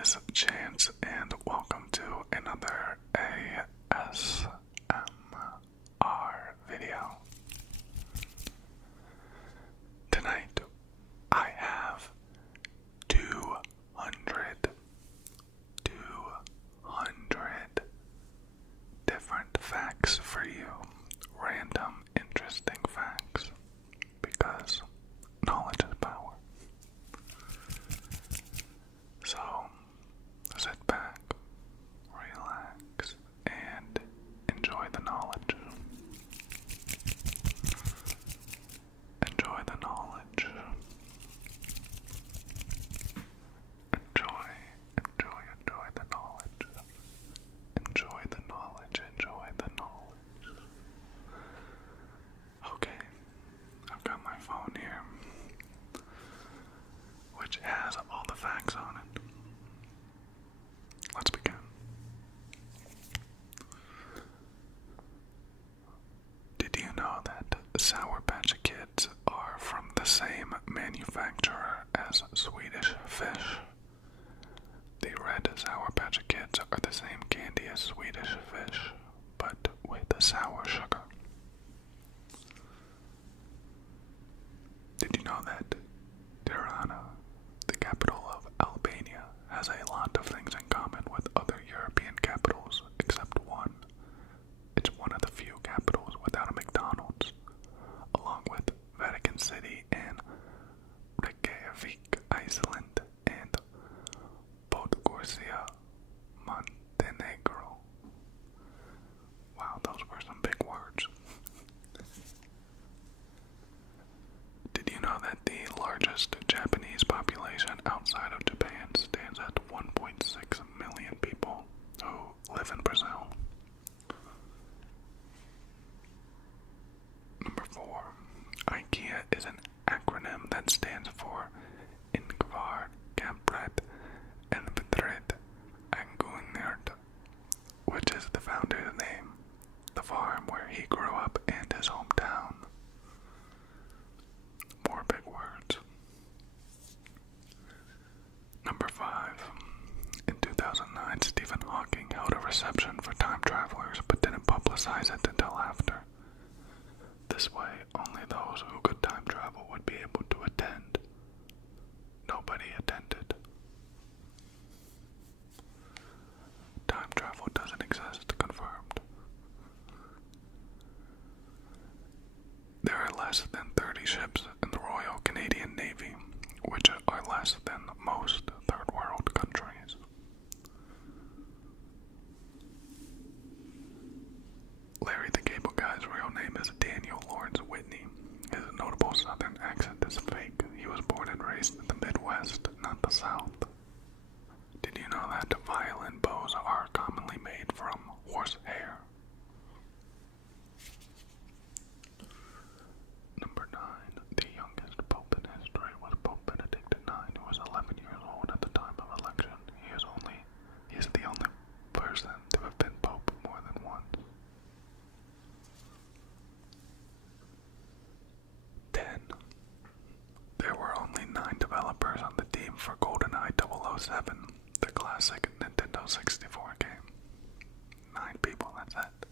is Chance, and welcome to another ASMR video. Tonight, I have 200 different facts for you. Random, interesting facts. Because knowledge is power. So, sit back, relax, and enjoy the knowledge. Enjoy the knowledge. Enjoy the knowledge. Enjoy the knowledge, enjoy the knowledge. Okay, I've got my phone here, which has all the facts on it. Let's begin. Did you know that Sour Patch Kids are from the same manufacturer as Swedish Fish? The red Sour Patch Kids are the same candy as Swedish Fish, but with sour sugar. Did you know that Tirana, the capital of Albania, has a lot of things in common with other European capitals except one? It's one of the few capitals without a McDonald's, along with Vatican City and Reykjavik, Iceland, and Podgorica, Montenegro. Wow, those were some big words. Did you know that the largest Japanese population outside of Japan stands at 1.6 million people who live in Brazil? Number 4. IKEA is an acronym that stands for Ingvar Kamprad and Bedred Angunert, which is the founder's name, the farm where he grew up, and his hometown. More big words. Number 5. In 2009, Stephen Hawking held a reception for time travelers but didn't publicize it until after. This way, only those who could time travel would be able to attend. Nobody attended. Time travel doesn't exist, confirmed. There are less than 30 ships in the Royal Canadian Navy, which are less than most third world countries. Larry the Cable Guy's real name is Daniel Lawrence Whitney. His notable southern accent is fake. He was born and raised in the Midwest, not the South. Did you know that violin bows are commonly made from horse hair? Number 9. The youngest pope in history was Pope Benedict IX, who was 11 years old at the time of election. He is the only person to have been pope more than once. 10. There were only 9 developers on the team for GoldenEye 007, the classic Nintendo 64 game. 9 people, that's it.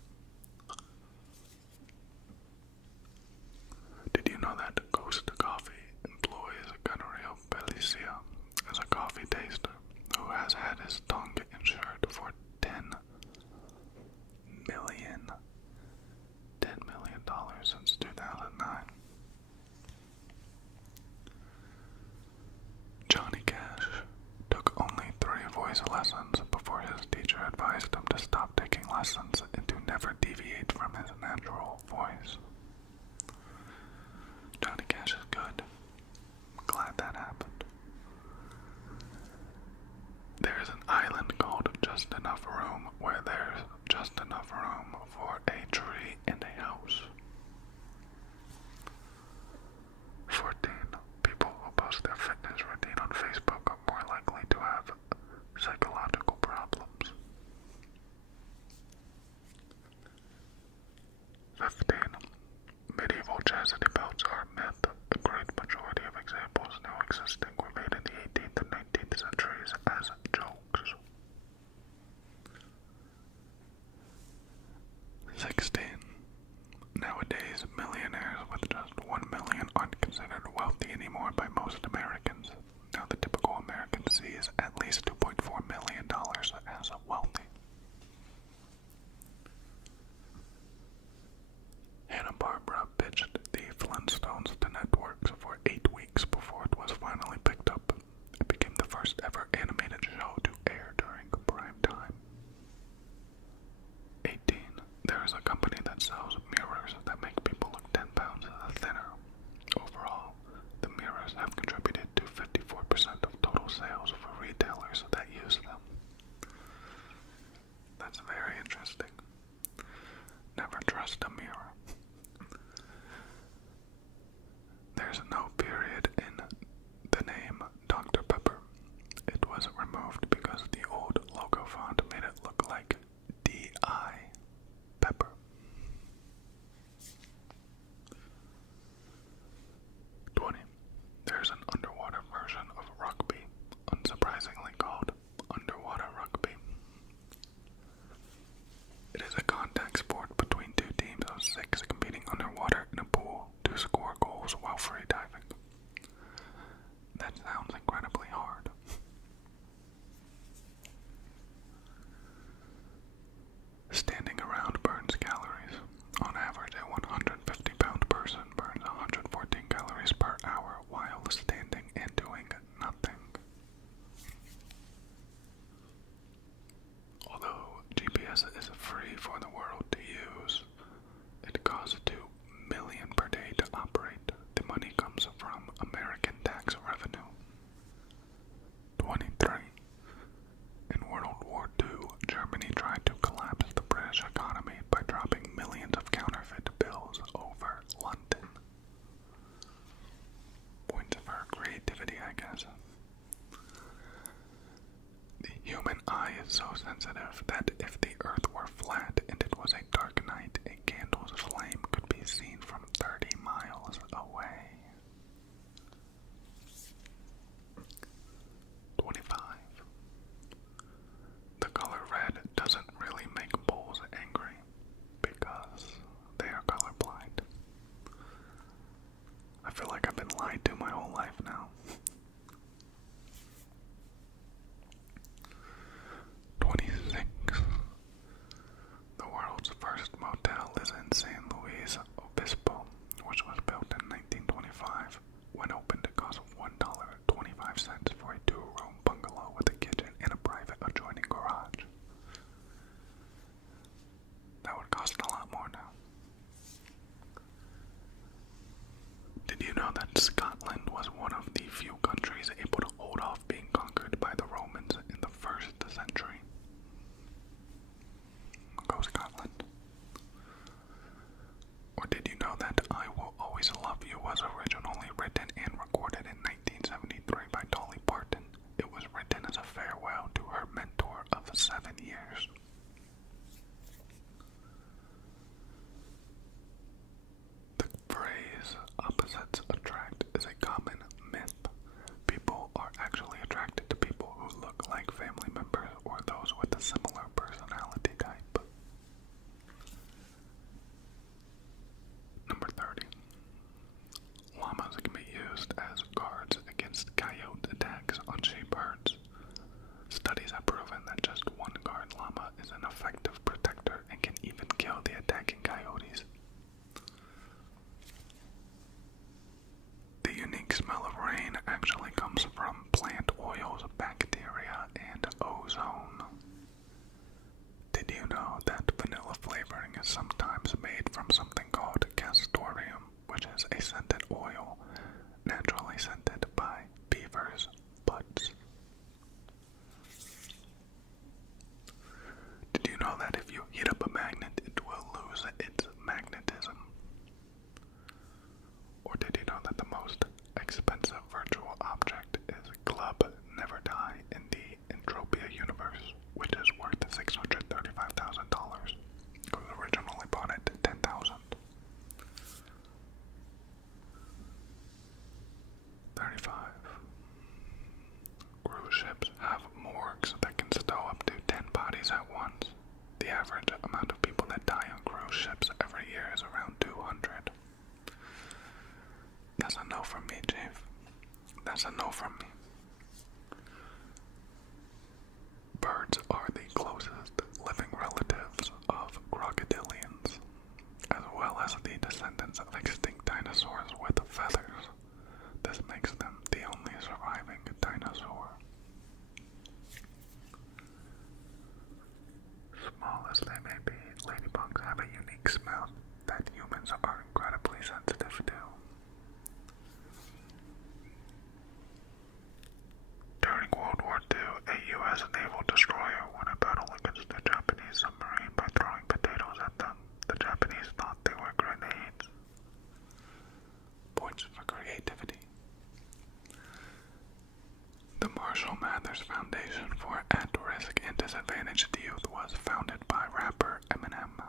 Did you know that Ghost Coffee employs Gunnario Belicia as a coffee taster who has had his tongue insured for $10 million since 2009? Johnny Cash took only 3 voice lessons before his teacher advised him to stop taking lessons and to never deviate from his natural voice. Johnny Cash is good. Glad that happened. There is an island called Just Enough Room where there's just enough room for a tree and a house. 14. People who post their fitness routine on Facebook are more likely to have psychological problems. 15. Medieval chastity belts are a myth. A great majority of examples now existing were made in the 18th and 19th centuries as jokes. sensitive that if the earth were flat and it was a dark night, a candle's flame could be seen from 30 miles away. 25. The color red doesn't really make bulls angry because they are colorblind. I feel like I've been lied to my whole life now. 26. The world's first motel is in San Luis Obispo, which was built in 1925. When opened, it cost $1.25 for a 2-room bungalow with a kitchen and a private adjoining garage. That would cost a lot more now. Did you know that Scotland was one of the few countries able to hold off being conquered by the Romans in the 1st century? Go Scotland. Or did you know that I Will Always Love You was originally written and recorded in 1973 by Dolly Parton? It was written as a farewell to her mentor of 7 years. The phrase opposites attract is a common myth. People are actually attracted to people who look like family members or those with a similar personality type. Number 30. Llamas can be used as guards against coyote attacks on sheep herds. Studies have proven that just one guard llama is an effective protector and can even kill the attacking coyotes. The unique smell of rain actually comes from plant oils, bacteria, and ozone. Did you know that vanilla flavoring is sometimes made from something called castoreum, which is a scented oil naturally scented by beavers' butts? Did you know that if you heat up a magnet, it will lose its magnetism? Or did you know that the most expensive virtual object is Club Never Die in the Entropia universe, which is worth $635,000? It was originally bought at $10,000. 35. Cruise ships have morgues that can stow up to 10 bodies at once. The average amount of people that die on cruise ships every year is around 200. That's a no from me, Chief. That's a no from me. Birds are the closest living relatives of crocodilians, as well as the descendants of extinct dinosaurs with feathers. This makes them the only surviving dinosaur. Small as they may be, ladybugs have a unique smell that humans are incredibly sensitive to. During World War II, a U.S. naval destroyer won a battle against a Japanese submarine by throwing potatoes at them. The Japanese thought they were grenades. Points for creativity. The Marshall Mathers Foundation for At-Risk and Disadvantaged Youth was founded by rapper Eminem.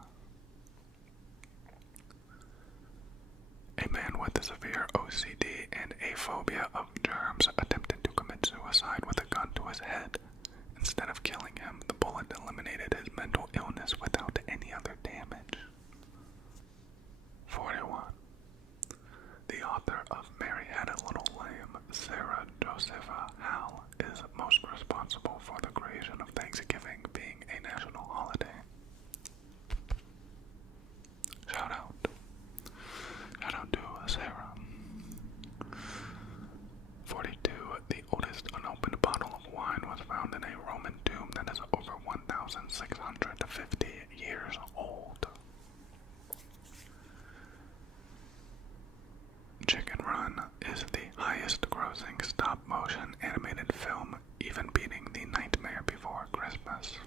A man with severe OCD and a phobia of germs attempted to commit suicide with a gun to his head. Instead of killing him, the bullet eliminated his mental illness without any other damage. 41. The author of Mary Had a Little Lamb, Sarah Josepha Howell, is most responsible for the creation of Thanksgiving being a national holiday. Shout out. Shout out to Sarah. 42. The oldest unopened bottle of wine was found in a Roman tomb that is over 1,650 years old. Chicken Run is the highest grossing stop-motion animated film, even beating The Nightmare Before Christmas.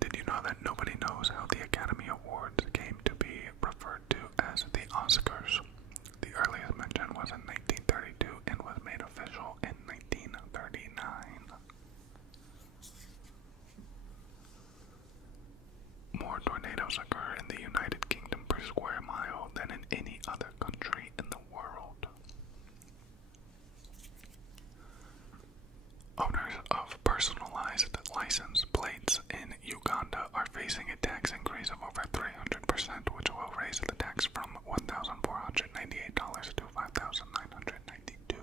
Did you know that nobody knows how the Academy Awards came to be referred to as the Oscars? The earliest mention was in 1932 and was made official in 1939. license plates in Uganda are facing a tax increase of over 300%, which will raise the tax from $1,498 to $5,992.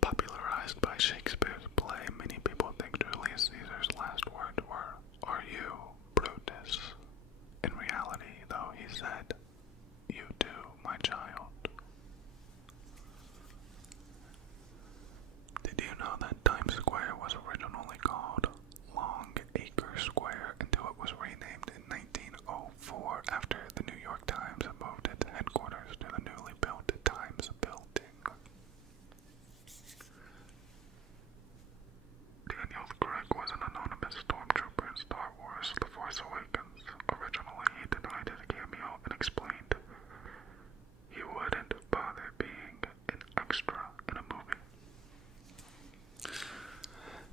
Popularized by Shakespeare's play, many people think Julius Caesar's last words were, "Are you, Brutus?" In reality, though, he said, "You too, my child." Did you know that Times Square was originally called Long Acre Square until it was renamed in 1904 after the New York Times moved its headquarters to the newly built Times Building? Daniel Craig was an anonymous stormtrooper in Star Wars: The Force Awakens. Originally, he denied his cameo and explained he wouldn't bother being an extra in a movie.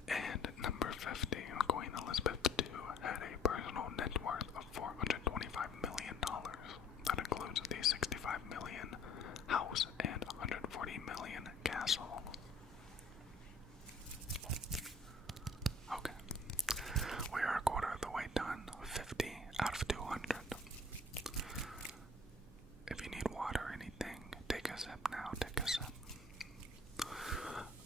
And number 50, Queen Elizabeth II had a personal net worth of $425 million. That includes the $65 million house and $140 million castle. Okay, we are a quarter of the way done. 50 out of 200. If you need water or anything, take a sip now, take a sip.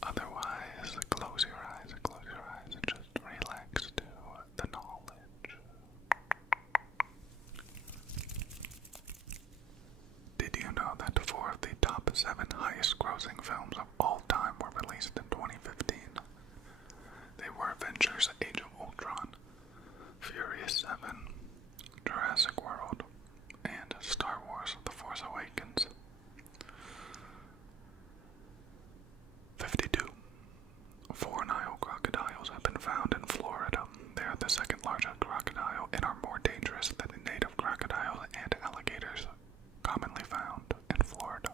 Otherwise, close your eyes, and just relax to the knowledge. Did you know that 4 of the top 7 highest grossing films of all time were released in 2015? They were Avengers: Age of Ultron, Furious 7, Jurassic World, and Star Wars: The Force Awakens. 52. 4 Nile crocodiles have been found in Florida. They are the second largest crocodile and are more dangerous than the native crocodiles and alligators commonly found in Florida.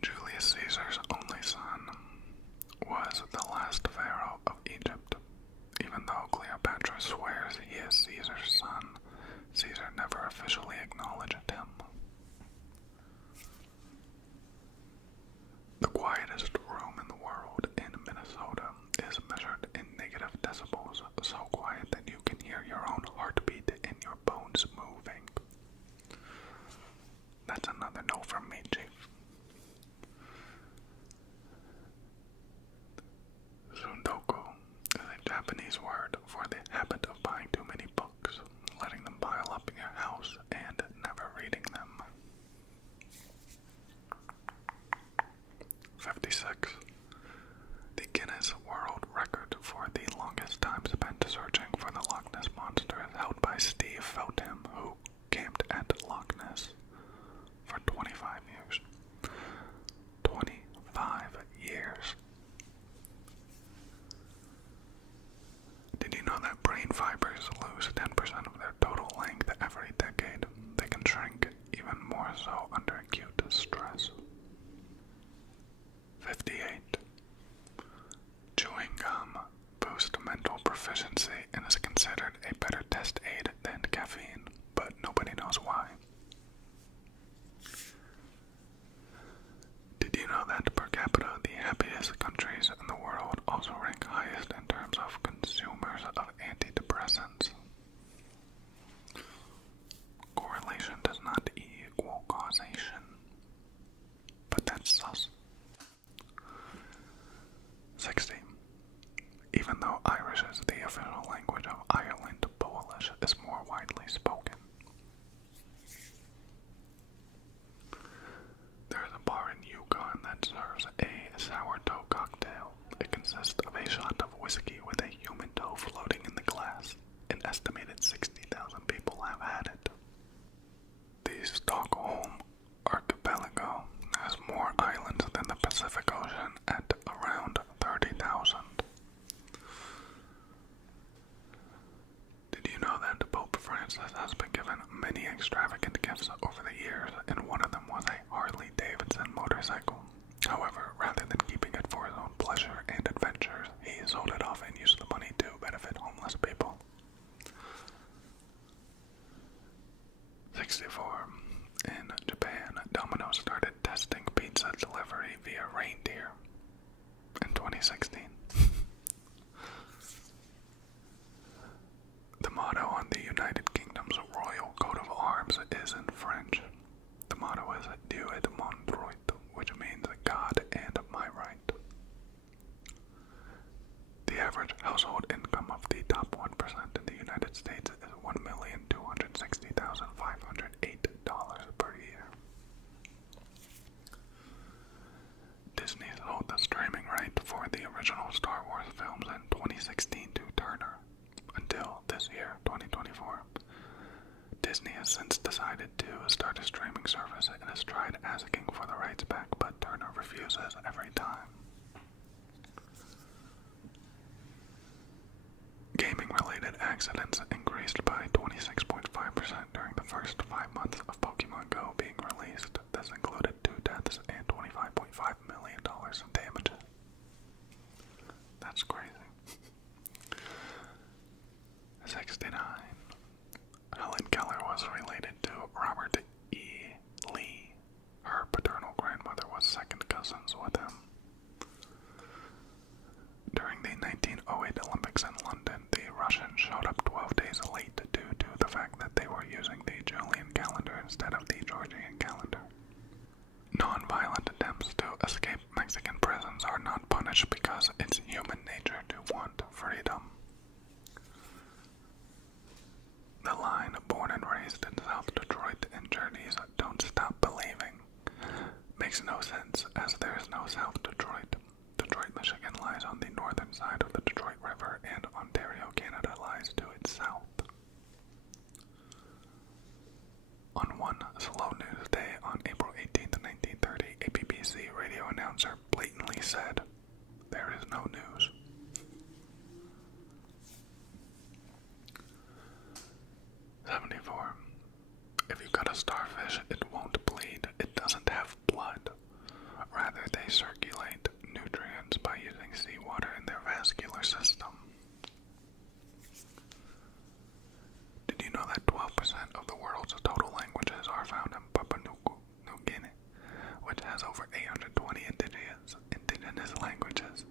Julius Caesar's only son was the last pharaoh of Egypt. Even though Cleopatra swears he is Caesar's son, Caesar never officially acknowledged him. The quietest room in the world in Minnesota is measured in negative decibels, so quiet that you can hear your own heartbeat and your bones moving. That's another no from me, Chief. Sundoku is a Japanese word for the habit of buying too many books, letting them pile up in your house, and never reading them. 56. The Guinness World Record for the longest time spent searching for the Loch Ness Monster is held by Steve Feltham, who camped at Loch Ness for 25 years. 25 years. Did you know that brain fibers lose 10% of their total length every decade? They can shrink even more so under acute stress. 58. Chewing gum boosts mental proficiency and is considered a better test aid than caffeine, but nobody knows why. Did you know that per capita, the happiest countries in the world also rank highest in terms of consumers of antidepressants? Correlation does not equal causation, but that's sus. 60. Even though Irish is the official language of Ireland, Polish is more widely spoken. There is a bar in Yukon that serves a sourdough cocktail. It consists of a shot of whiskey with a human toe floating in the glass. An estimated 60,000 people have had it. The Stockholm archipelago has more islands than the Pacific Ocean at around 30,000. Did you know that Pope Francis has been given many extravagant gifts over the years, and one of them was a Harley-Davidson motorcycle? However, rather than keeping it for his own pleasure and adventures, he sold it off and used the money to benefit homeless people. 64. In Japan, Domino's started fights back, but Turner refuses every time. Gaming-related accidents increased by 26.5% during the first 5 months of Pokemon Go being released. This included 2 deaths and $25.5 million in damages. That's crazy. 69. Helen Keller was related to Robert E. Lee. Her paternal grandmother was second cousins with him. During the 1908 Olympics in London, the Russians showed up 12 days late due to the fact that they were using the Julian calendar instead of the Georgian calendar. Non-violent attempts to escape Mexican prisons are not punished because it's human nature to want freedom. The line, born and raised in South Detroit and Journeys Don't Stop Believing, makes no sense as there is no South Detroit. Detroit, Michigan lies on the northern side of the Detroit River, and Ontario, Canada lies to its south. On one slow news day on April 18, 1930, a BBC radio announcer blatantly said, "There is no news." If you cut a starfish, it won't bleed. It doesn't have blood. Rather, they circulate nutrients by using seawater in their vascular system. Did you know that 12% of the world's total languages are found in Papua New Guinea, which has over 820 indigenous languages?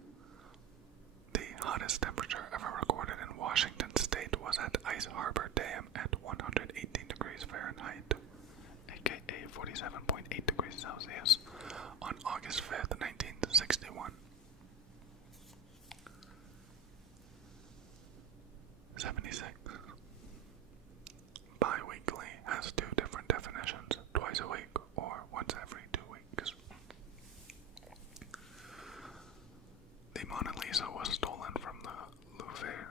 The hottest temperature ever recorded in Washington State was at Ice Harbor Dam at 118 degrees Fahrenheit, aka 47.8 degrees Celsius, on August 5th, 1961. 76. Bi-weekly has 2 different definitions, twice a week or once every 2 weeks. The Mona Lisa was stolen from the Louvre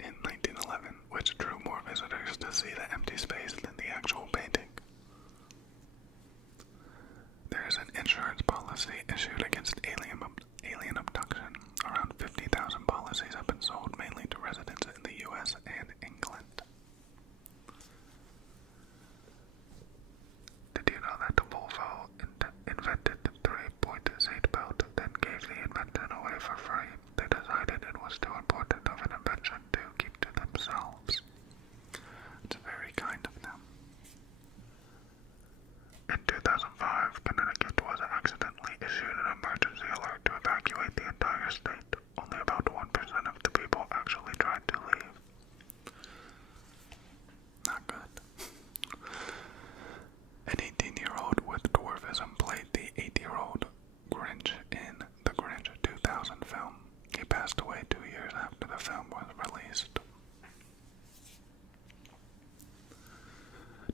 in 1911, which drew more visitors to see the empty space than the actual painting. There is an insurance policy issued against alien abduction. Around 50,000 policies have been sold mainly to residents in the U.S. and England. Did you know that Volvo invented the 3-point seatbelt, then gave the invention away for free? They decided it was too important of an invention to keep to themselves. It's very kind of them. In 2005, Connecticut was accidentally issued an emergency alert to evacuate the entire state. Only about 1% of the people actually tried to leave. Not good. An 18-year-old with dwarfism played the 8-year-old Grinch in the Grinch 2000 film. He passed away 2 years after the film was released.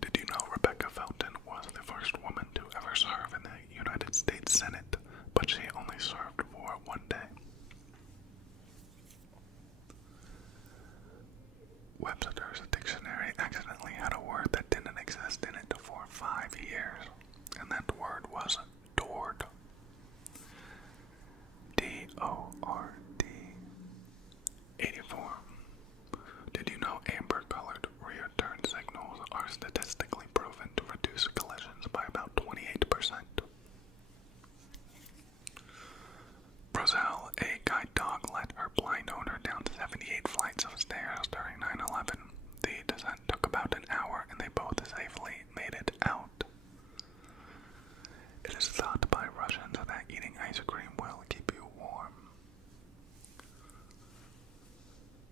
Did you know Rebecca Felton was the first woman to ever serve in the United States Senate, but she only served for 1 day? Webster's dictionary accidentally had a word that didn't exist in it for 5 years, and that word was Dord. D-O-R-D. 84. Did you know amber-colored rear turn signals are statistically proven to reduce collisions by about 28%? Roselle, a guide dog, let her blind owner down 78 flights of stairs during 9/11. The descent took about an hour and they both safely made it out. It is thought by Russians that eating ice cream will keep you warm.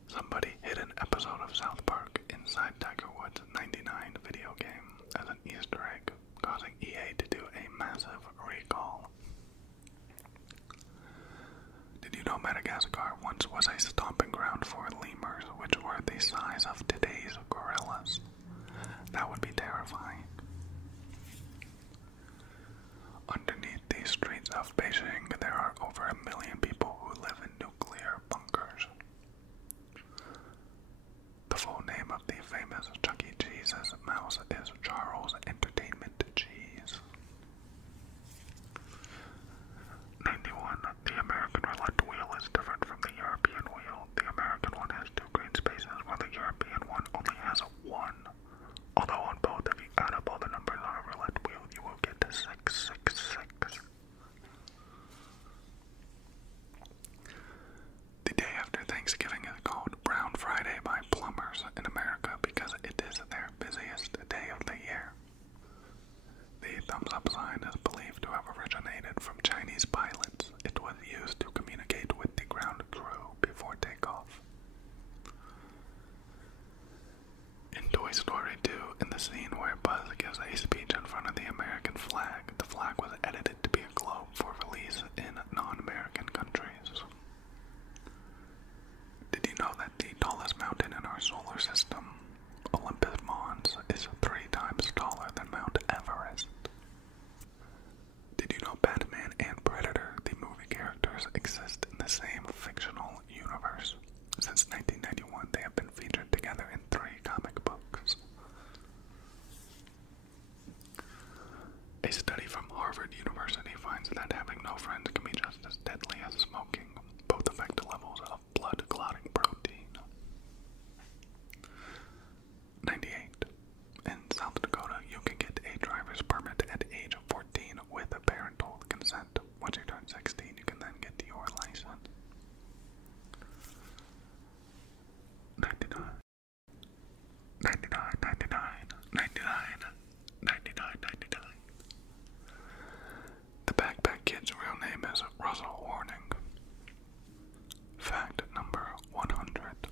Somebody hid an episode of South Park inside Tiger Woods' 99 video game as an Easter egg, causing EA to do a massive recall. Did you know Madagascar once was a stomping ground for lemurs, which were the size of today's gorillas? That would be terrifying. Underneath the streets of Beijing, there are over 1 million people who live in nuclear bunkers. The full name of the famous Chuck E. Cheese's mouse is Charles Entertainment Cheese. have originated from Chinese pilots. It was used to communicate with the ground crew before takeoff. In Toy Story 2, in the scene where Buzz gives a speech in front of the American flag, the flag was edited to be a globe for release in non-American countries. Did you know that the tallest mountain in our solar system, Olympus Mons, is 3 times taller than Mount Everest? Did you know Batman and Predator, the movie characters, exist in the same fictional universe? Since 1991, they have been featured together in 3 comic books. A study from Harvard University finds that having no friends can be just as deadly as smoking. Both affect levels of blood clotting protein. 98. In South Dakota, you can get a driver's permit at age 14 with parental consent. Once you turn 16, you can then get your license. 99. 99, 99, 99, 99, 99. The Backpack Kid's real name is Russell Horning. Fact number 100.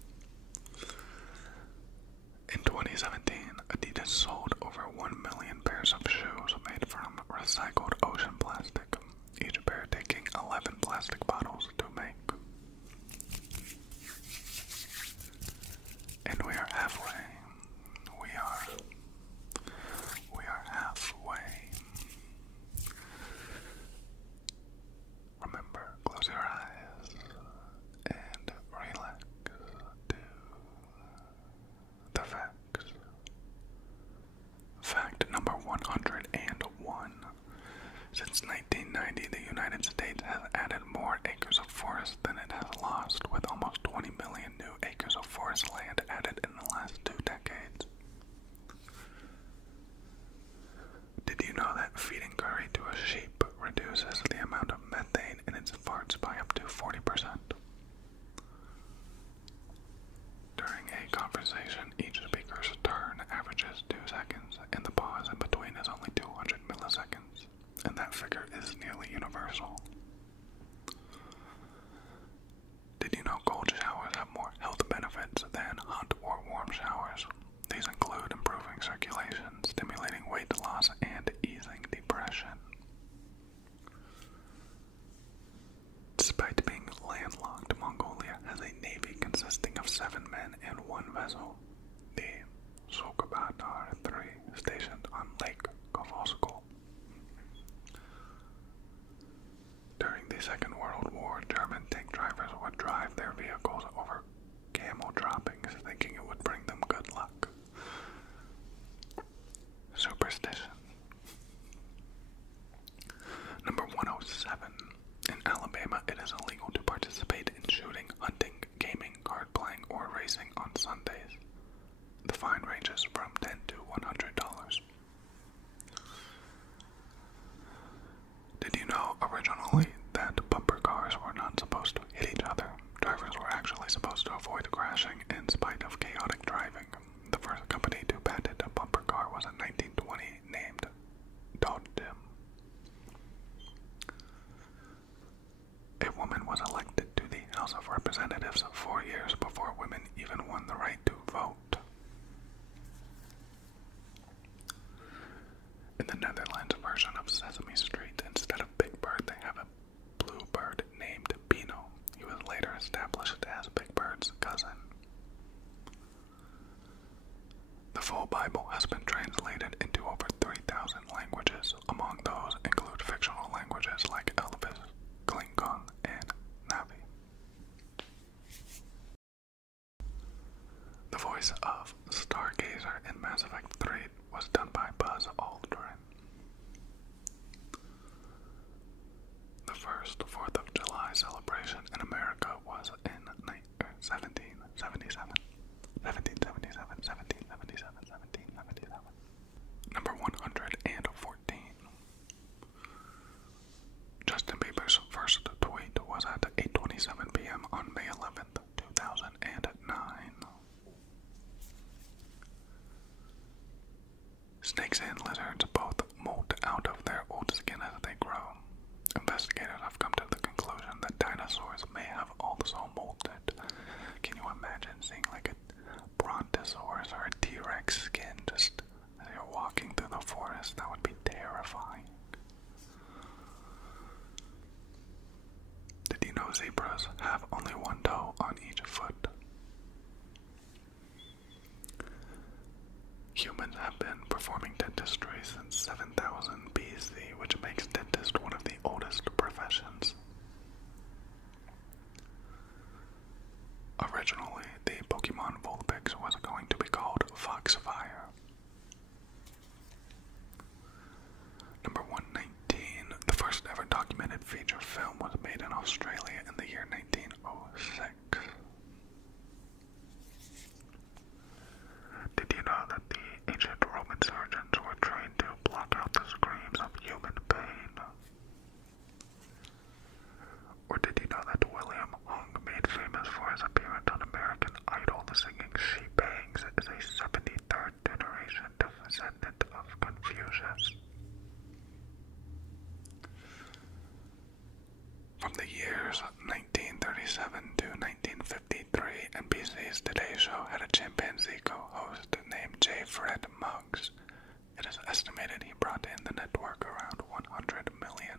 In 2017, Adidas sold over 1 million pairs of shoes made from recycled ocean plastic, each pair taking 11 plastic bottles to make. And we are halfway. We are halfway. Remember, close your eyes and relax to the facts. Fact number 101. Since 1990, the United States has added more acres of forest than it has lost, with almost 20 million new acres of forest land added in the last 2 decades. Did you know that feeding curry to a sheep reduces the amount of methane in its farts by up to 40%? During a conversation, each speaker's turn averages 2 seconds, and the pause in between is only 200 milliseconds, and that figure is nearly universal. Did you know cold showers have more health benefits than hot or warm showers? These include improving circulation, stimulating weight loss, and easing depression. Despite being landlocked, Mongolia has a navy consisting of 7 men and 1 vessel, the Sukhbaatar 3, stationed on Lake Kovalskal. During the Second World War, German tank drivers would drive their vehicles over camel droppings, thinking it would bring them good luck. Superstition. Number 107. In Alabama, it is illegal to participate in shooting, hunting, gaming, card playing, or racing on Sundays. The fine ranges from $10 to $100. Did you know originally that bumper cars were not supposed to hit each other? Drivers were actually supposed to avoid crashing in spite of chaotic driving. The first company to patent a bumper car was in 1920, named Dodge. A woman was elected to the House of Representatives 4 years before women even won the right to vote. In the Netherlands version of Sesame Street, instead of Big Bird, they have a blue bird named Pino. He was later established as Big Bird's cousin. The full Bible has been translated into over 3,000 languages. Among those include fictional languages like Elvish, Klingon, and Navi. The voice of Stargazer in Mass Effect 3 was done by Buzz Aldrin. The first 4th of July celebration in America was in 1777. 1777, 1777, 1777. Number 114. Justin Bieber's first tweet was at 8:27 p.m. on May 11th, 2009. Snakes and lizards both molt out of their old skin as they grow. zebras have only one toe on each foot. Humans have been performing dentistry since 7000 BC, which makes dentist one of the oldest professions. Originally, the Pokemon Vulpix was going to be called Foxfire. Number 119. The first ever documented feature film was made in Australia in the year 1906. Did you know that the ancient Roman surgeons were trained to block out the screams of human pain? Or did you know that William Hung, made famous for his appearance on American Idol singing She Bangs, is a 73rd generation descendant of Confucius? From the years 1937 to 1953, NBC's Today Show had a chimpanzee co-host named J. Fred Muggs. It is estimated he brought in the network around $100 million.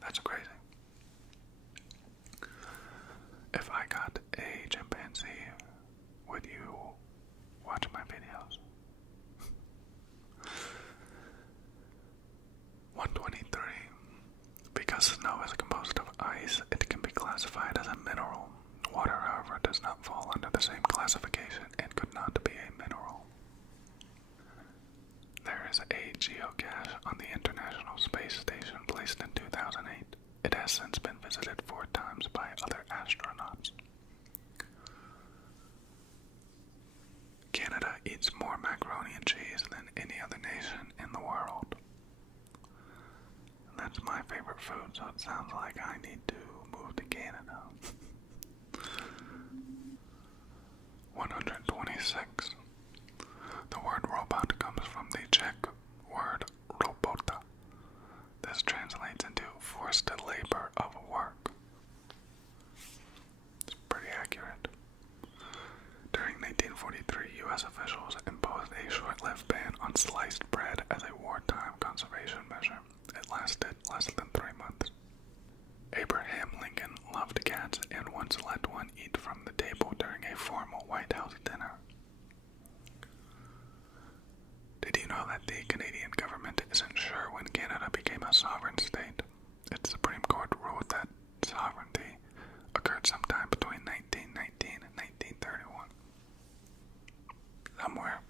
That's crazy. If I got a chimpanzee, would you watch my videos? 123. Because snow is composed of ice, it can be classified as a mineral. Water, however, does not fall under the same classification and could not be a mineral. There is a geocache on the International Space Station placed in 2008. It has since been visited 4 times by other astronauts. Canada eats more macaroni and cheese than any other nation in the world. That's my favorite food, so it sounds like I need to move to Canada. 126. The word robot comes from the Czech word robota. This translates into forced labor of work. It's pretty accurate. During 1943, U.S. officials imposed a short-lived ban on sliced bread as a wartime conservation measure. It lasted less than 3 months. Abraham Lincoln loved cats and once let one eat from the table during a formal White House dinner. Did you know that the Canadian government isn't sure when Canada became a sovereign state? Its Supreme Court ruled that sovereignty occurred sometime between 1919 and 1931. Somewhere.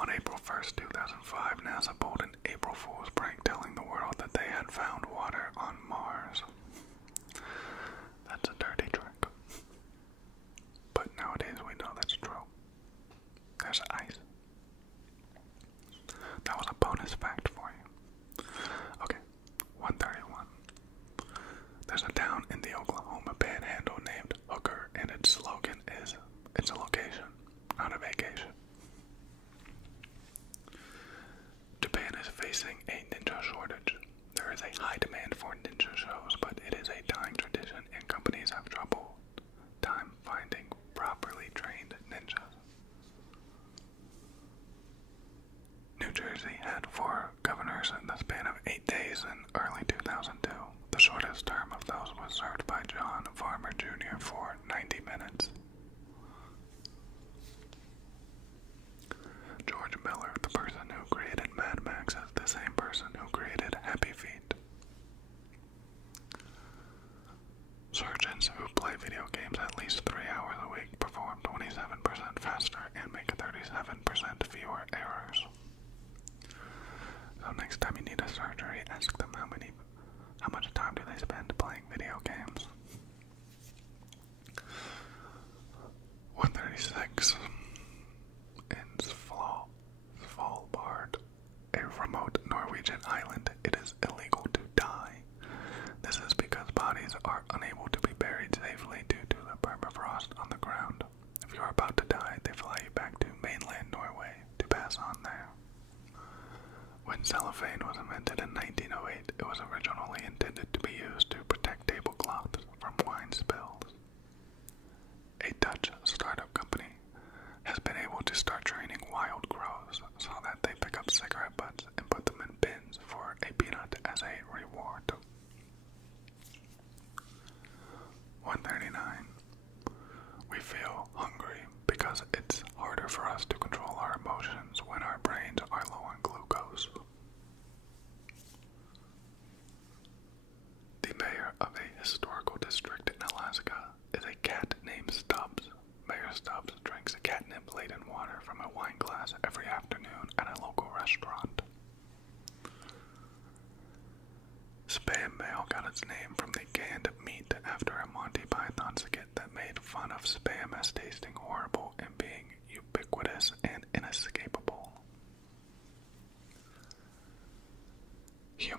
On April 1st, 2005, NASA pulled an April Fool's prank telling the world that they had found water on Mars. That's a dirty trick. But nowadays we know that's true. There's ice. That was a bonus fact for you. Okay, 131. There's a town in the Oklahoma Panhandle named Hooker, and its slogan is, "It's a location, not a vacation." Japan is facing a ninja shortage. There is a high demand for ninja shows, but it is a dying tradition and companies have trouble time finding properly trained ninjas. New Jersey had 4 governors in the span of 8 days in early 2002. The shortest term of those was served by John Farmer Jr. for 90 minutes. George Miller, the person who created Mad Max, is the same person who created Happy Feet. Surgeons who play video games at least 3 hours a week perform 27% faster and make 37% fewer errors. So next time you need a surgery, ask them how much time do they spend playing video games. 136. In Svalbard, a remote Norwegian island, it is illegal to die. This is because bodies are unable to be buried safely due to the permafrost on the ground. If you are about to die, they fly you back to mainland Norway to pass on there. When cellophane was invented in 1908, it was originally intended to be used to protect tablecloths from wine spills. A Dutch startup company has been able to start training wild crows so that they pick up cigarette butts and put them in bins for a peanut as a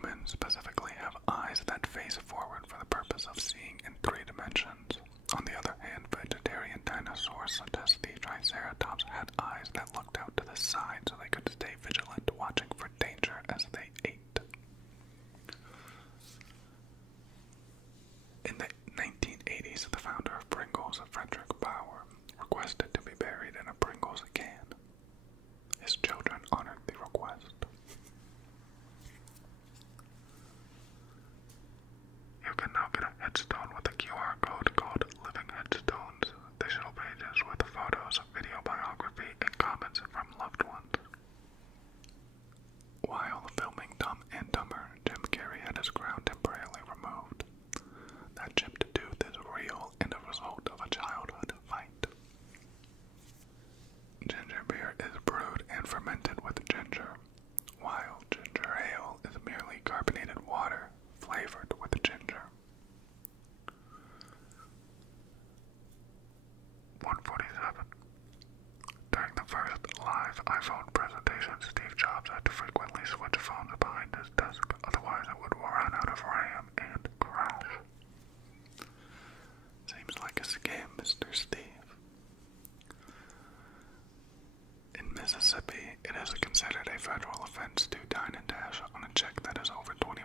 Humans specifically have eyes that face forward for the purpose of seeing in 3 dimensions. On the other hand, vegetarian dinosaurs such as the Triceratops had eyes that looked out to the side so they could stay vigilant, watching for danger as they ate. In the 1980s, the founder of Pringles, Frederick Bauer, requested to be buried in a Pringles can. His children honored the request. You can now get a headstone with a QR code called Living Headstones. They show pages with photos, video biography, and comments from loved ones. While filming Dumb and Dumber, Jim Carrey had his crown temporarily removed. That chipped tooth is real and a result of a childhood fight. Ginger beer is brewed and fermented with ginger, while ginger ale is merely carbonated water flavored with ginger. 147. During the first live iPhone presentation, Steve Jobs had to frequently switch phones behind his desk, otherwise it would run out of RAM and crash. Seems like a scam, Mr. Steve. In Mississippi, it is considered a federal offense to dine and dash on a check that is over $25.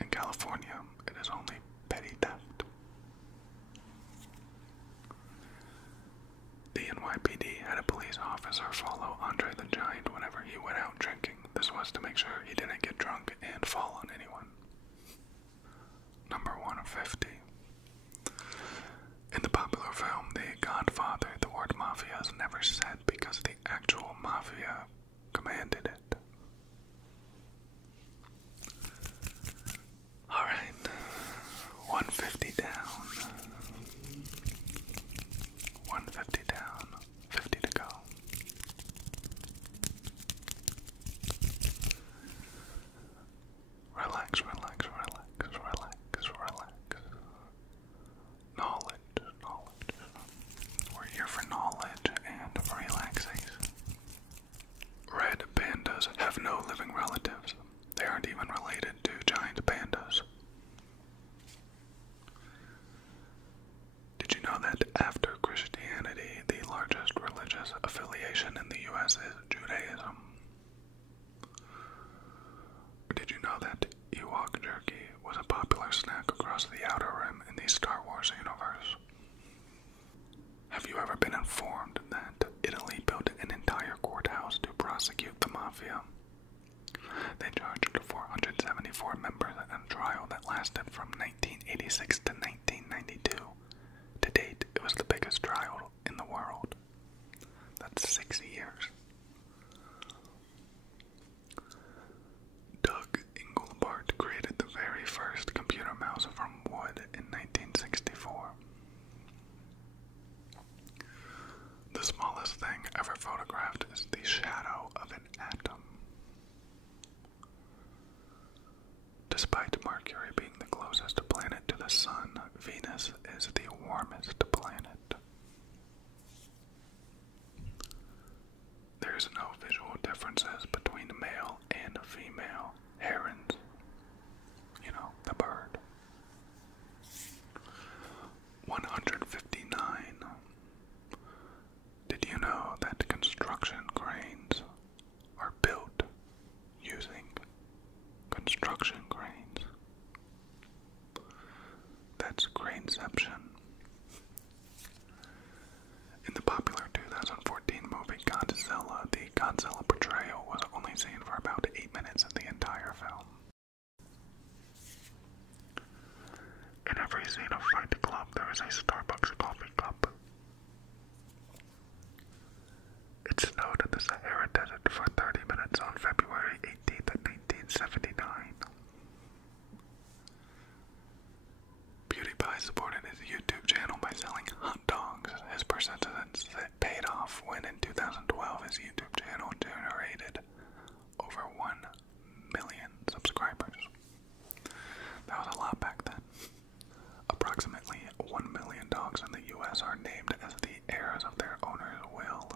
In California, it is only petty theft. The NYPD had a police officer follow Andre the Giant whenever he went out drinking. This was to make sure he didn't get drunk and fall on anyone. Number 150. In the popular film The Godfather, the word mafia is never said because the actual mafia commanded it. Alright, 150 down. 150 down, 50 to go. Relax, relax, relax, relax, relax. Knowledge. We're here for knowledge and for relaxation. Red pandas have no living relatives. They aren't even related to giant pandas. Did you know that after Christianity, the largest religious affiliation in the U.S. is Judaism? Or did you know that Ewok jerky was a popular snack across the Outer Rim in the Star Wars universe? Have you ever been informed that Italy built an entire courthouse to prosecute the mafia? They charged 474 members in a trial that lasted from 1986 to 1992. To date, it was the biggest trial in the world. That's 6 years. Doug Engelbart created the very first computer mouse from wood in 1964. The smallest thing ever photographed is the shadow of an atom. Despite Mercury being the closest planet to the Sun, Venus is the warmest planet. There's no visual differences between male and female herons. You know, the bird. 159. Did you know that construction cranes are built using construction cranes? That's craneception. In the popular 2014 movie Godzilla, the Godzilla portrayal was only seen for about 8 minutes in the entire film. In every scene of Fight Club, there is a Starbucks coffee cup. It snowed in the Sahara Desert for 30 minutes on February 18th, 1979. PewDiePie supported his YouTube channel by selling hot dogs. His persistence paid off when in 2012 his YouTube channel generated over 1 million subscribers. That was a lot back then. Approximately 1 million dogs in the US are named as the heirs of their owners' wills.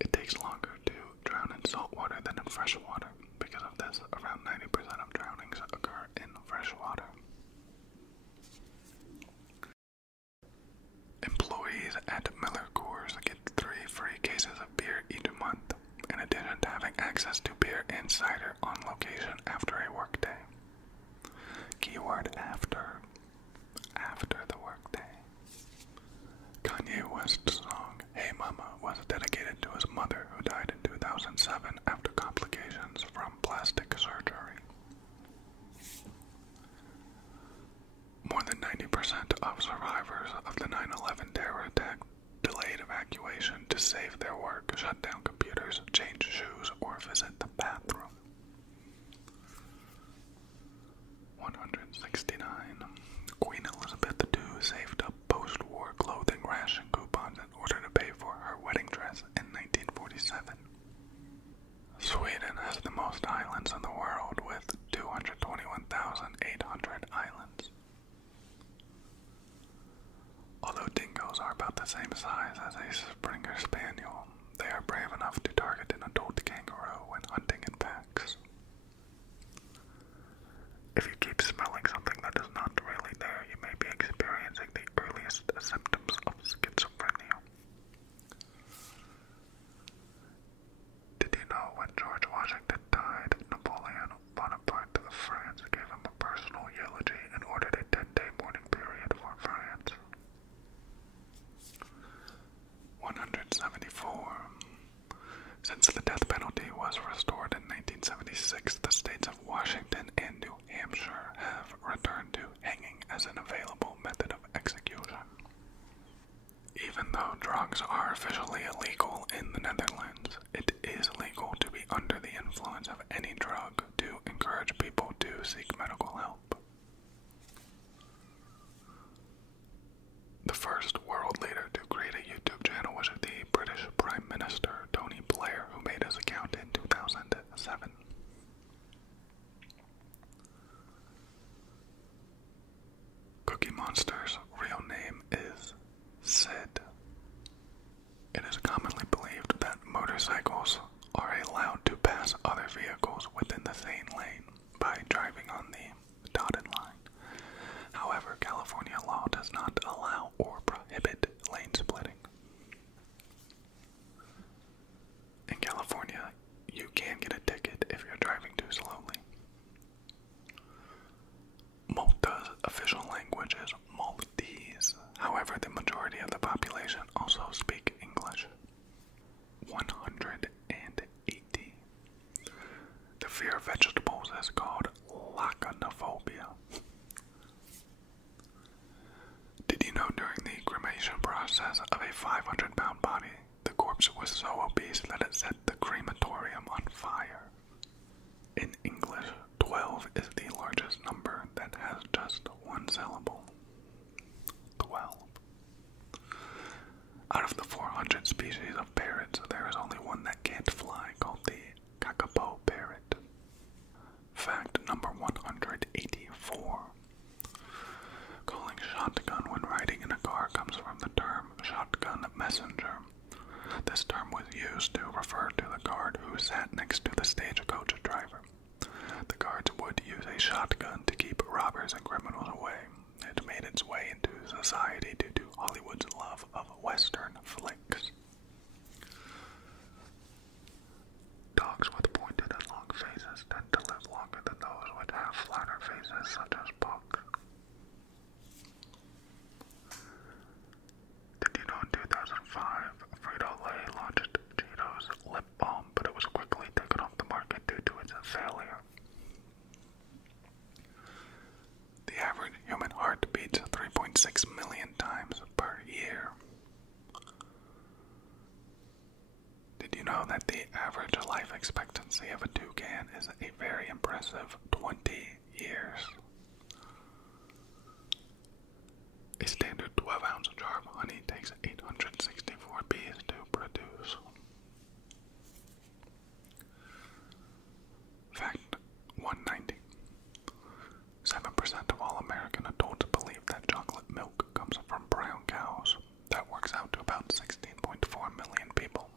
It takes longer to drown in salt water than in fresh water. Because of this, around 90% of drownings occur in fresh water. Employees at Miller Coors get 3 free cases of beer each month, in addition to having access to beer and cider on location after a workday. Keyword after the workday. Kanye West's song Hey Mama was dedicated to his mother, who died in 2007 after complications from plastic surgery. More than 90% of survivors of the 9/11 terror attack delayed evacuation to save their work, shut down computers, change shoes, or visit the bathroom. 169. Queen Elizabeth II saved up post-war clothing ration coupons in order to pay for her wedding dress in 1947. Sweden has the most islands in the world, with 221,800 islands. Although dingoes are about the same size as a Springer Spaniel, they are brave enough to target an adult kangaroo when hunting in packs. If you keep smelling something that is not really there, you may be experiencing the earliest symptoms of schizophrenia. Did you know when George Washington died, Napoleon Bonaparte of France gave him a personal eulogy and ordered a 10-day mourning period for France? 174. Since the death penalty was restored in 1976, the states of Washington and New Hampshire have returned to hanging as an available method of execution. Even though drugs are officially illegal in the Netherlands, it is legal to be under the influence of any drug to encourage people to seek medical help. The first world leader to create a YouTube channel was the British Prime Minister Tony Blair, who made his account in 2007. Cookie Monster's real name is Sid. It is commonly believed that motorcycles are allowed to pass other vehicles within the same lane by driving on the dotted line. However, California law does not allow or prohibit lane splitting. In California, you can get a ticket if you're driving too slowly. Malta's official language is Maltese. However, the majority of the population also speak English. 180. The fear of vegetables is called lacanophobia. Did you know during the cremation process of a 500-pound body, the corpse was so obese that it set the crematorium on fire? In English, 12 is the largest number that has just one syllable. 12. Out of the 400 species of parrots, there is only one that can't fly, called the kakapo parrot. Fact number 184. Calling shotgun when riding in a car comes from the term shotgun messenger. This term was used to refer to the guard who sat next to the stagecoach driver. The guards would use a shotgun to keep robbers and criminals away. It made its way into society due to Hollywood's love of Western flicks. Dogs with pointed and long faces tend to live longer than those which have flatter faces, such as pugs. Did you know in 2005, Frito-Lay launched Cheetos lip balm, but it was quickly taken off the market due to its failure? The average human heart beats 3.6 million times per year. Did you know that the average life expectancy of a toucan is a very impressive 20 years? A standard 12-ounce jar of honey takes 864 bees to produce. Fact 190. 7% of all American adults believe that chocolate milk comes from brown cows. That works out to about 16.4 million people.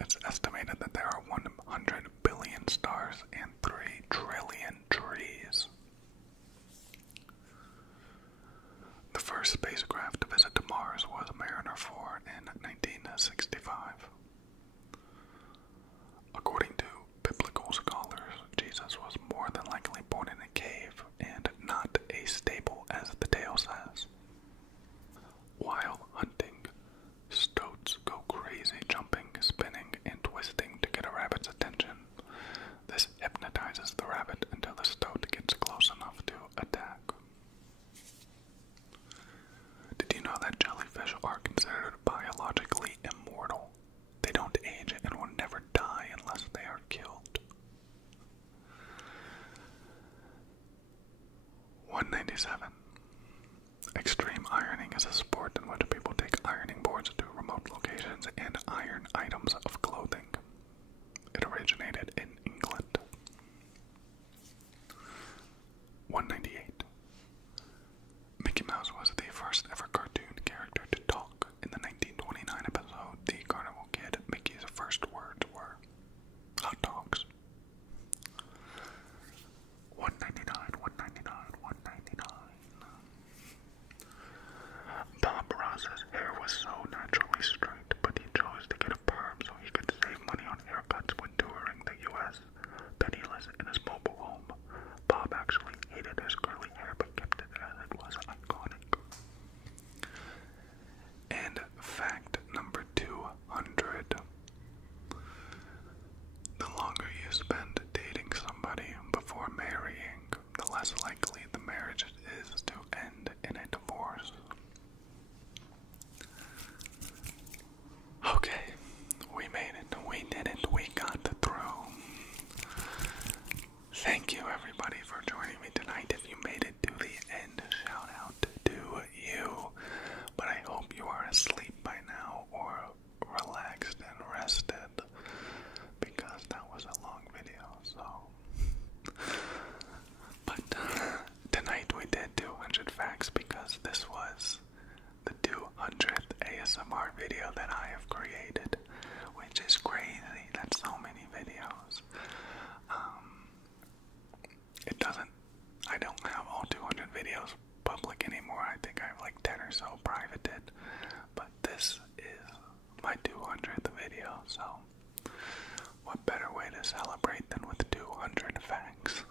It's estimated that there are 100 billion stars and 3 trillion trees. The first spacecraft to visit to Mars was Mariner 4 in 1965. According to biblical scholars, Jesus was more than likely born in a cave and not as stable as the tale says. While hunting, stoats go crazy, jumping, spinning, and twisting to get a rabbit's attention. This hypnotizes the rabbit until the stoat gets close enough to attack. Did you know that jellyfish are considered biologically immortal? They don't age and will never die unless they are killed. 197. Extreme ironing is a sport in which people take ironing boards to remote locations and iron items of clothing. It originated in England. 198. Mickey Mouse was the first ever cartoon character to talk. In the 1929 episode, The Carnival Kid, Mickey's first words were hot dogs. 199, 199, 199. Bob Ross's hair was so naturally straight, but he chose to get a perm so he could save money on haircuts when touring the U.S. penniless in his mobile home. Bob actually hated his curly hair but kept it as it was iconic. And fact number 200. The longer you spend dating somebody before marrying, the less likely the marriage is to end in a divorce. Okay, we made it. We did it. We got through. Thank you everybody for joining me tonight. If you made it to the end, shout out to you. But I hope you are asleep by now or relaxed and rested because that was a long video, so. But tonight we did 200 facts because this was the 200th ASMR video that I have created, which is crazy. That's so many videos. I don't have all 200 videos public anymore. I think I have like 10 or so privated, but this is my 200th video, so what better way to celebrate than with 200 facts?